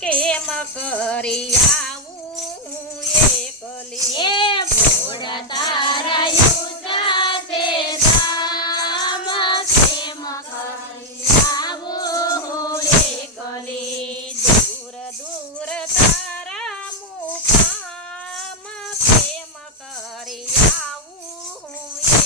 કેમ કરી આવું એકલી એ ભોળા તારા યુદ્રાસે ધામ કેમ કરી આવું એકલી દૂર દૂર તારા મુકામ કેમ કરી આવું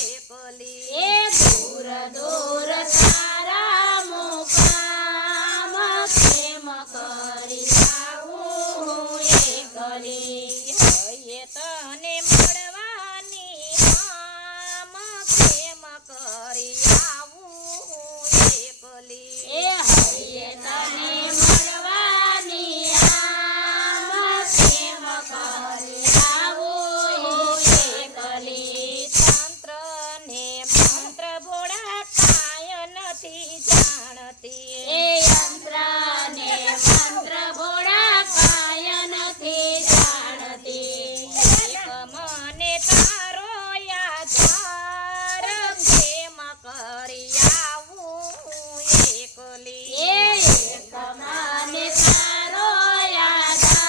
એકલી એ દૂર દૂર તારા મુકામ કેમ કરી આવું એકલી હૈયે તને મળવાની આમ કેમ કરી આવું એકલી એ હૈયે તને મળવાની આમ કેમ કરી આવું એકલી તંત્ર ને મંત્ર ભોળા કાય નથી જાણતી એ યંત્ર ને મંત્ર ભોળા કાય નથી જાણતી એક મને તારો યાદ કેમ કરી આવું એકલી એ એક મને તારો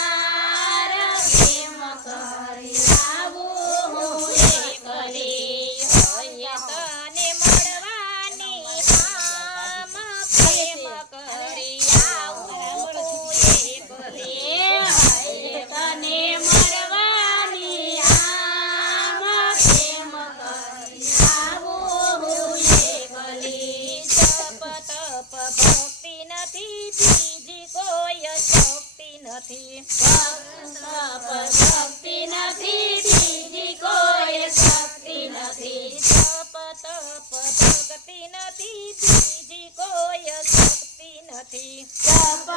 આધાર કેમ કરી આવું એકલી હૈયે તને મળવાની આમ કેમ કરી આવું એકલી એ હૈયે તને મળવાની આમ કેમ કરી આવું એકલી તપ તપ ભક્તિ નથી બીજી કોઈ શક્તિ નથી શક્તિ નથી બીજી કોઈ શક્તિ નથી તપ તપ ભક્તિ નથી બીજી કોઈ શક્તિ નથી તપ